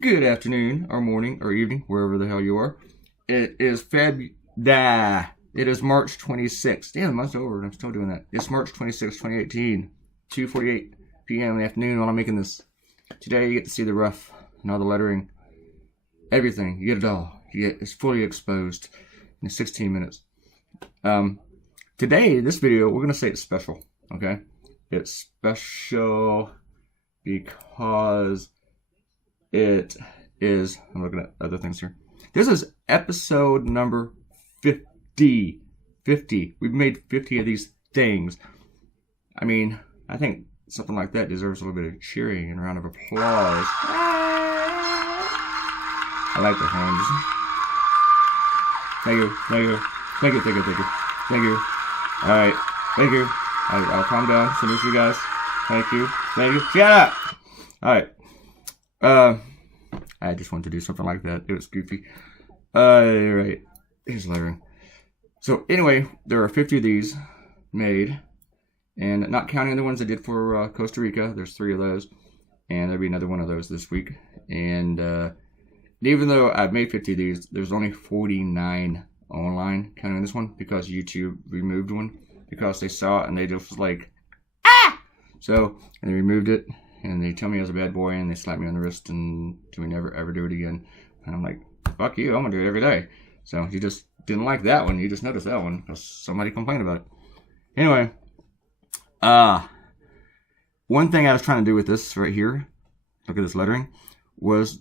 Good afternoon, or morning, or evening, wherever the hell you are. It is It is March 26th. Damn, the month's over, and I'm still doing that. It's March 26th, 2018, 2:48 p.m. in the afternoon while I'm making this. Today, you get to see the rough and all the lettering, everything. You get it all. It's fully exposed in 16 minutes. Today, this video, we're gonna say it's special. Okay, it's special because it is, I'm looking at other things here. This is episode number 50. 50. We've made 50 of these things. I mean, I think something like that deserves a little bit of cheering and a round of applause. I like the hands. Thank you. Thank you. Thank you. Thank you. Thank you. Thank you. Alright. Thank you. I'll calm down. So miss you guys. Thank you. Thank you. Shut up! Alright. I just wanted to do something like that. It was goofy. Right. Here's lettering. So anyway, there are 50 of these made, and not counting the ones I did for Costa Rica. There's 3 of those, and there'll be another one of those this week. And even though I've made 50 of these, there's only 49 online counting this one because YouTube removed one because they saw it and they just was like, ah! So, and they removed it. And they tell me I was a bad boy, and they slap me on the wrist and tell me never ever do it again. And I'm like, fuck you, I'm gonna do it every day. So you just didn't like that one. You just noticed that one because somebody complained about it. Anyway, one thing I was trying to do with this right here, look at this lettering, was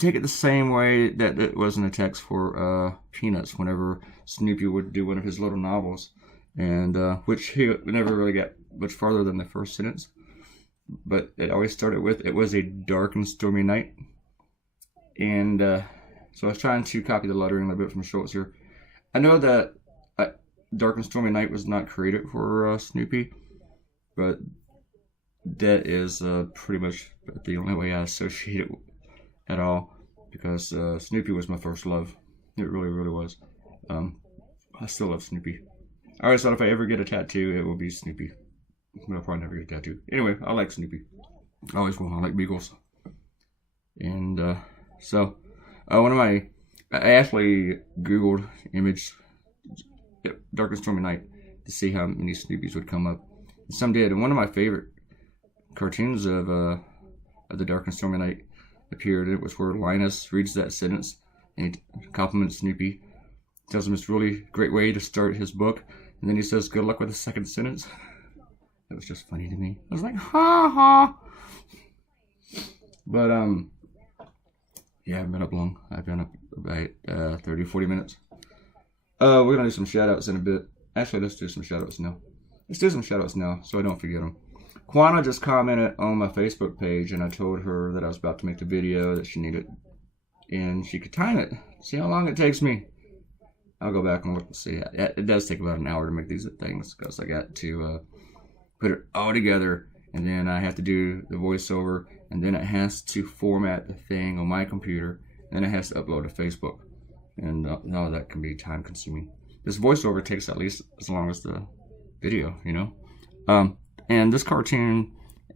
take it the same way that it was in the text for Peanuts whenever Snoopy would do one of his little novels, and which he never really got much farther than the first sentence. But it always started with, it was a dark and stormy night. And so I was trying to copy the lettering a little bit from Schultz here. I know that Dark and Stormy Night was not created for Snoopy, but that is pretty much the only way I associate it at all, because Snoopy was my first love. It really, really was. I still love Snoopy. I always thought if I ever get a tattoo, it will be Snoopy. I'll probably never get a tattoo. Anyway, I like Snoopy. I always will. I like beagles. And so, I actually Googled image Dark and Stormy Night to see how many Snoopies would come up. And some did. And one of my favorite cartoons of the Dark and Stormy Night appeared. It was where Linus reads that sentence and he compliments Snoopy. Tells him it's a really great way to start his book. And then he says, good luck with the second sentence. That was just funny to me. I was like, ha ha. But, yeah, I've been up long. I've been up about 30, 40 minutes. We're going to do some shout-outs in a bit. Actually, let's do some shout-outs now. Let's do some shout-outs now so I don't forget them. Quana just commented on my Facebook page, and I told her that I was about to make the video that she needed. And she could time it. See how long it takes me. I'll go back and look and see. It does take about an hour to make these things because I got to put it all together, and then I have to do the voiceover, and then it has to format the thing on my computer, and then it has to upload to Facebook, and all that can be time consuming. This voiceover takes at least as long as the video, you know. And this cartoon,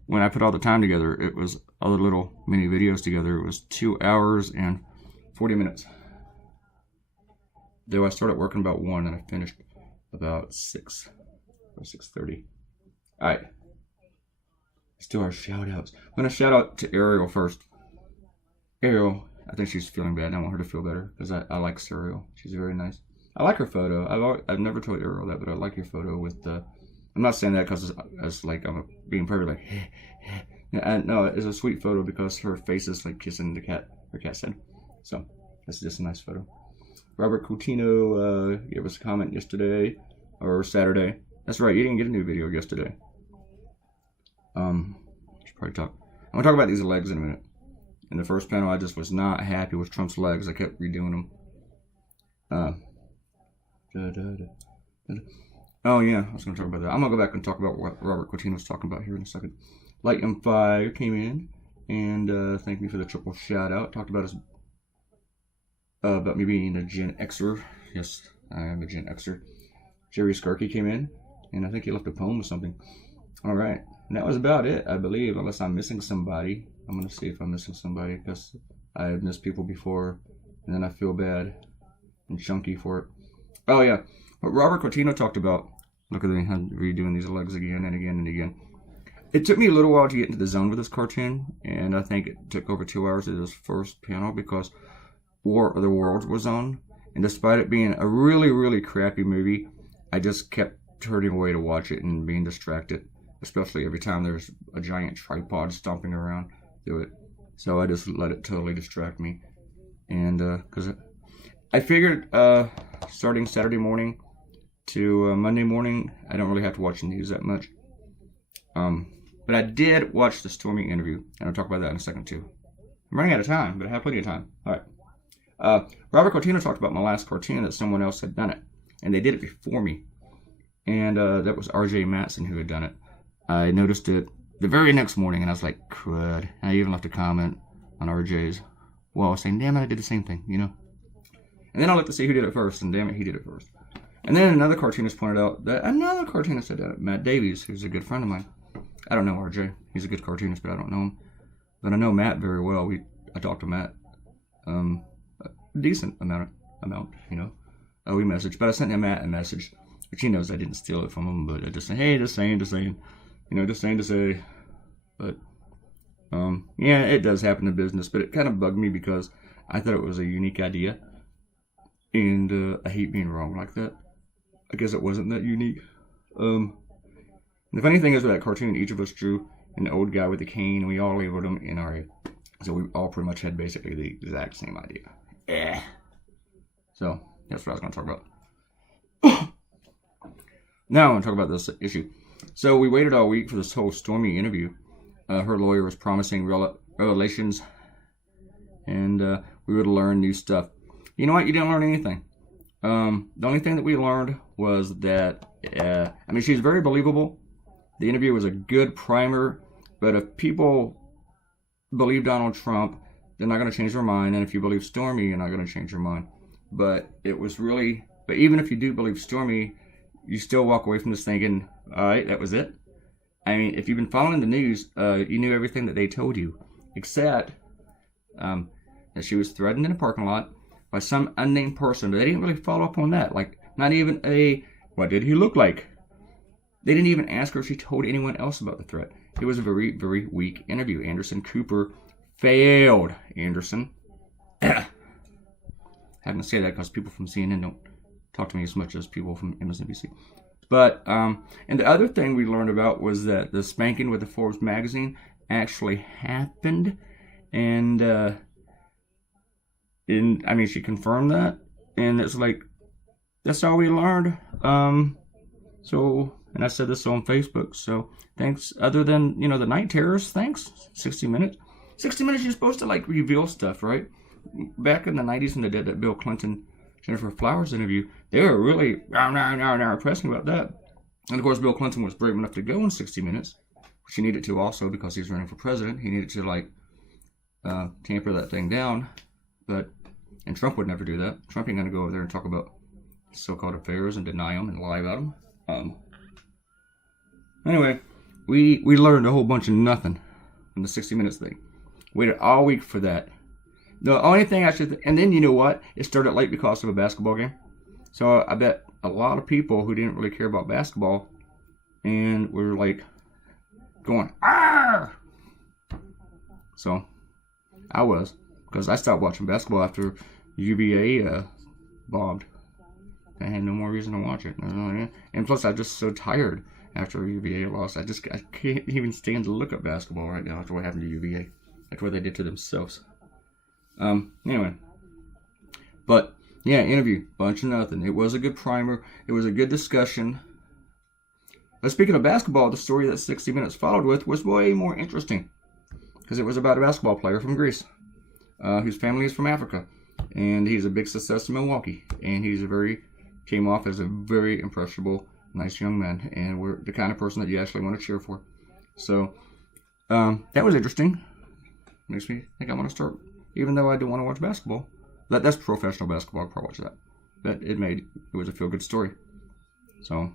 when I put all the time together, it was all the little mini videos together. It was 2 hours and 40 minutes. Though I started working about 1 and I finished about 6 or 6:30. Alright. Let's do our shout outs. I'm going to shout out to Ariel first. Ariel, I think she's feeling bad and I want her to feel better because I like Ariel. She's very nice. I like her photo. I've never told Ariel that, but I like your photo with the... I'm not saying that because it's like I'm being perfect, like... No, it's a sweet photo because her face is like kissing the cat, her cat's head. So, that's just a nice photo. Robert Coutinho gave us a comment yesterday, or Saturday. That's right, you didn't get a new video yesterday. Should probably talk. I'm gonna talk about these legs in a minute. In the first panel, I just was not happy with Trump's legs. I kept redoing them. Oh yeah, I was gonna talk about that. I'm gonna go back and talk about what Robert Coutinho was talking about here in a second. Light and Fire came in and thanked me for the triple shout out. Talked about about me being a Gen Xer. Yes, I am a Gen Xer. Jerry Skarkey came in, and I think he left a poem or something. All right, and that was about it, I believe, unless I'm missing somebody. I'm going to see if I'm missing somebody, because I've missed people before, and then I feel bad and chunky for it. Oh yeah, what Robert Cortino talked about. Look at me, I'm redoing these legs again and again and again. It took me a little while to get into the zone with this cartoon, and I think it took over 2 hours of this first panel because War of the Worlds was on. And despite it being a really, really crappy movie, I just kept turning away to watch it and being distracted, especially every time there's a giant tripod stomping around through it. So I just let it totally distract me. And because I figured starting Saturday morning to Monday morning, I don't really have to watch the news that much. But I did watch the Stormy interview, and I'll talk about that in a second too. I'm running out of time, but I have plenty of time. All right. Robert Cortino talked about my last cartoon that someone else had done it, and they did it before me. And that was R.J. Matson who had done it. I noticed it the very next morning, and I was like, crud. And I even left a comment on R.J.'s wall saying, damn it, I did the same thing, you know? And then I looked to see who did it first, and damn it, he did it first. And then another cartoonist pointed out that another cartoonist had done it, Matt Davies, who's a good friend of mine. I don't know RJ. He's a good cartoonist, but I don't know him. But I know Matt very well. I talked to Matt a decent amount, you know. We messaged, but I sent him Matt a message, which he knows I didn't steal it from him, but I just said, hey, just saying, you know, just saying to say. But, yeah, it does happen in business, but it kind of bugged me because I thought it was a unique idea, and I hate being wrong like that. I guess it wasn't that unique. The funny thing is with that cartoon, each of us drew an old guy with a cane, and we all labeled him NRA. So we all pretty much had basically the exact same idea. Yeah. So that's what I was going to talk about. Now I want to talk about this issue. So we waited all week for this whole Stormy interview. Her lawyer was promising revelations, and we would learn new stuff. You know what? You didn't learn anything. The only thing that we learned was that, she's very believable. The interview was a good primer, but if people believe Donald Trump, they're not going to change their mind, and if you believe Stormy, you're not going to change your mind. But even if you do believe Stormy, you still walk away from this thinking, all right, that was it. I mean, if you've been following the news, you knew everything that they told you, except that she was threatened in a parking lot by some unnamed person. But they didn't really follow up on that. Like, not even what did he look like? They didn't even ask her if she told anyone else about the threat. It was a very, very weak interview. Anderson Cooper failed. Anderson. Having to say that because people from CNN don't talk to me as much as people from MSNBC. But, and the other thing we learned about was that the spanking with the Forbes magazine actually happened. And, she confirmed that. And it's like, that's all we learned. And I said this on Facebook, so thanks. Other than, the night terrors, thanks. 60 Minutes. 60 Minutes, you're supposed to, reveal stuff, right? Back in the 90s when they did that Bill Clinton, Jennifer Flowers interview, they were really pressing about that. And, of course, Bill Clinton was brave enough to go in 60 Minutes, which he needed to also because he was running for president. He needed to, tamper that thing down. And Trump would never do that. Trump ain't going to go over there and talk about so-called affairs and deny them and lie about them. Anyway, we learned a whole bunch of nothing from the 60 Minutes thing. Waited all week for that. The only thing and then you know what? It started late because of a basketball game. So I bet a lot of people who didn't really care about basketball and were going, ah! So I was, because I stopped watching basketball after UVA bombed. I had no more reason to watch it. And plus, I'm just so tired after UVA lost. I can't even stand to look at basketball right now after what happened to UVA. After what they did to themselves. Anyway. But, yeah, interview. Bunch of nothing. It was a good primer. It was a good discussion. But speaking of basketball, the story that 60 Minutes followed with was way more interesting. Because it was about a basketball player from Greece. Whose family is from Africa. And he's a big success in Milwaukee. And came off as a very impressionable, nice young man. And we're the kind of person that you actually want to cheer for. So, that was interesting. Makes me think I want to start, even though I don't want to watch basketball. That's professional basketball. I'll probably watch that. But it was a feel-good story. So,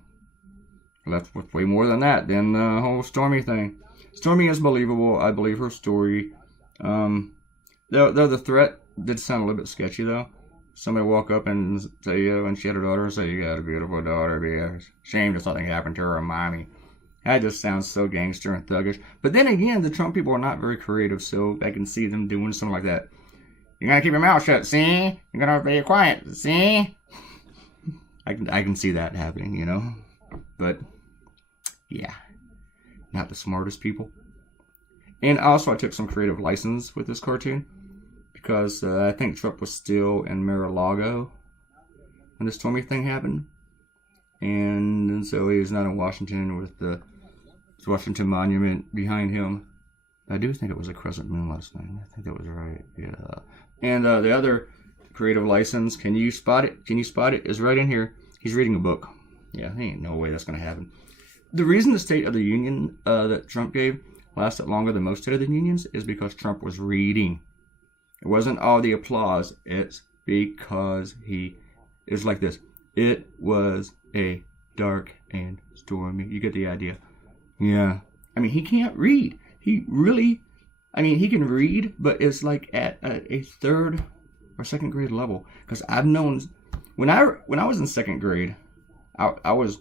left with way more than that than the whole Stormy thing. Stormy is believable. I believe her story. The Though the threat did sound a little bit sketchy, though. Somebody walk up and say, when she had her daughter, say, "You got a beautiful daughter, be a shame if something happened to her mommy." That just sounds so gangster and thuggish. But then again, the Trump people are not very creative, so I can see them doing something like that. "You gotta keep your mouth shut, see? You gotta be quiet, see?" I can see that happening, you know? But, yeah. Not the smartest people. And also, I took some creative license with this cartoon. Because I think Trump was still in Mar-a-Lago when the Stormy thing happened. And so he was not in Washington with the Washington Monument behind him. I do think it was a crescent moon last night. I think that was right. Yeah. And the other creative license, can you spot it? Can you spot it? Is right in here. He's reading a book. Yeah, there ain't no way that's going to happen. The reason the State of the Union that Trump gave lasted longer than most State of the Unions is because Trump was reading. It wasn't all the applause. It's because it's like this. It was a dark and stormy. You get the idea. Yeah. I mean, he can't read. He can read, but it's like at a third or second grade level. Because I've known, when I was in second grade, I was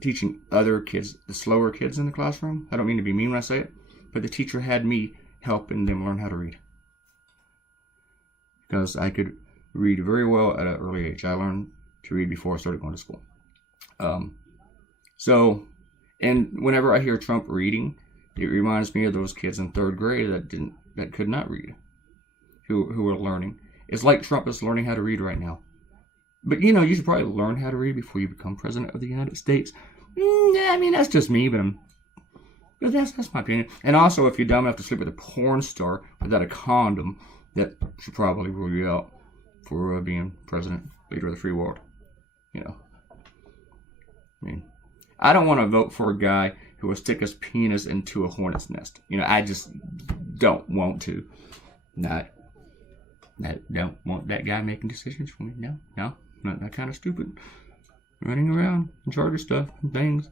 teaching other kids, the slower kids in the classroom. I don't mean to be mean when I say it, but the teacher had me helping them learn how to read. Because I could read very well at an early age. I learned to read before I started going to school. And whenever I hear Trump reading, it reminds me of those kids in third grade that could not read, who were learning. It's like Trump is learning how to read right now. But you should probably learn how to read before you become president of the United States. I mean, that's just me, but that's my opinion. And also, if you're dumb enough to sleep with a porn star without a condom, that should probably rule you out for being president, leader of the free world. I don't want to vote for a guy who will stick his penis into a hornet's nest. I just don't want to. Don't want that guy making decisions for me. No, not that kind of stupid. Running around in charge of stuff and things.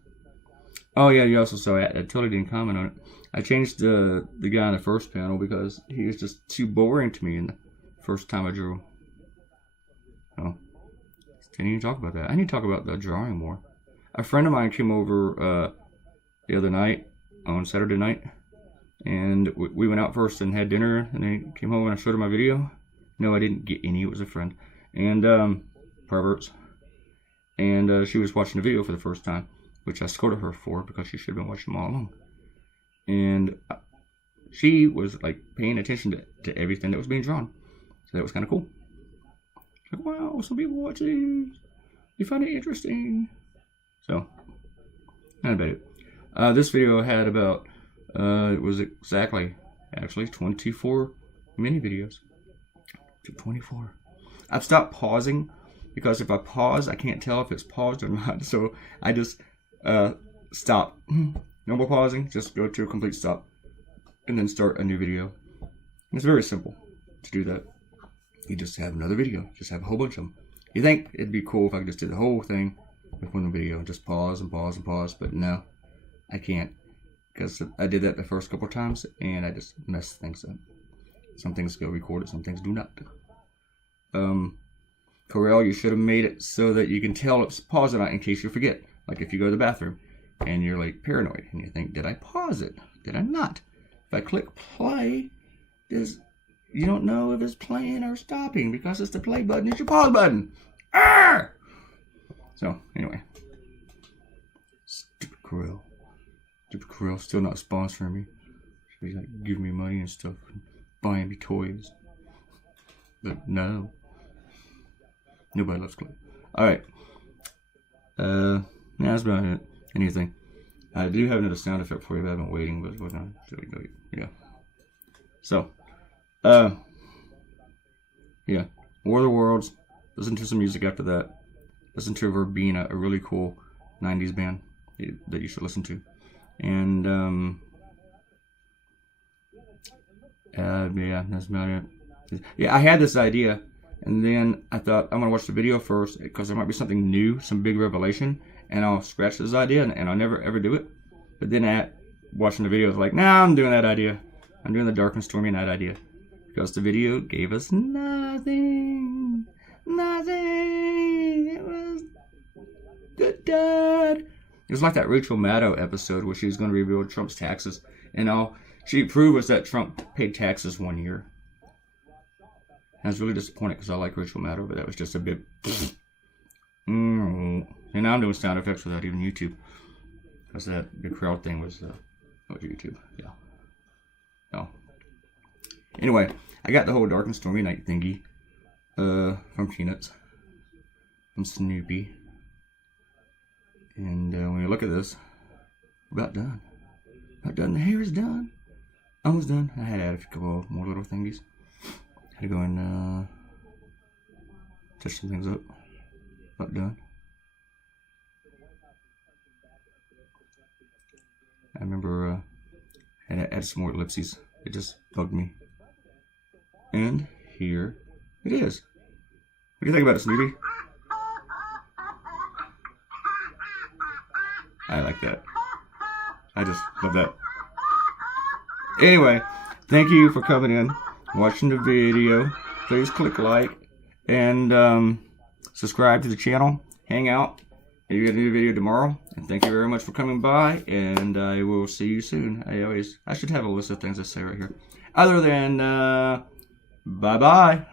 Oh yeah, you also saw it. I totally didn't comment on it. I changed the guy in the first panel because he was just too boring to me in the first time I drew. Oh, didn't even talk about that. I need to talk about the drawing more. A friend of mine came over the other night, on Saturday night, and we went out first and had dinner, and then came home and I showed her my video. No, I didn't get any. It was a friend. And perverts. And she was watching the video for the first time, which I scolded her for because she should have been watching them all along. And she was like paying attention to everything that was being drawn. So that was kind of cool. Like, wow, some people watch these. You find it interesting. So, not about it. This video had about, it was exactly, actually, 24 mini videos. 24. I've stopped pausing because if I pause, I can't tell if it's paused or not. So I just stop. No more pausing. Just go to a complete stop and then start a new video. And it's very simple to do that. You just have another video. Just have a whole bunch of them. You think it'd be cool if I could just do the whole thing with one video. Just pause and pause and pause. But no, I can't. Because I did that the first couple times and I just messed things up. Some things go recorded, some things do not. Corel, you should have made it so that you can tell it's paused or not in case you forget. Like if you go to the bathroom and you're like paranoid and you think, did I pause it? Did I not? If I click play, you don't know if it's playing or stopping because it's the play button, it's your pause button. Arr! So, anyway. Stupid Corel. Stupid Corel still not sponsoring me. She's like giving me money and stuff. Buying me toys. But no. Nobody loves Clay. Alright. That's about it. Anything. I do have another sound effect for you, but I've been waiting, but we're not. Yeah. So. Yeah. War of the Worlds. Listen to some music after that. Listen to Verbena, a really cool 90s band that you should listen to. And, yeah, that's about it. Yeah, I had this idea, and then I thought I'm gonna watch the video first because there might be something new, some big revelation, and I'll scratch this idea, and I'll never ever do it. But then watching the video, I was like, nah, I'm doing that idea. I'm doing the dark and stormy night idea because the video gave us nothing. Nothing. It was dud. It was like that Rachel Maddow episode where she was going to reveal Trump's taxes, and all she proved was that Trump paid taxes 1 year. I was really disappointed because I like Rachel Maddow, but that was just a bit. And now I'm doing sound effects without even YouTube, because that big crowd thing was YouTube. Yeah. No. Anyway, I got the whole Dark and Stormy Night thingy from Peanuts, from Snoopy. And when you look at this, we're about done. About done. The hair is done. Almost done. I had to add a couple more little thingies. Had to go and touch some things up. About done. I remember I had to add some more ellipses. It just bugged me. And here it is. What do you think about it, Snoopy? I like that. I just love that. Anyway, thank you for coming in, watching the video. Please click like and subscribe to the channel. Hang out. You get a new video tomorrow. And thank you very much for coming by. And I will see you soon. I should have a list of things to say right here. Other than bye bye.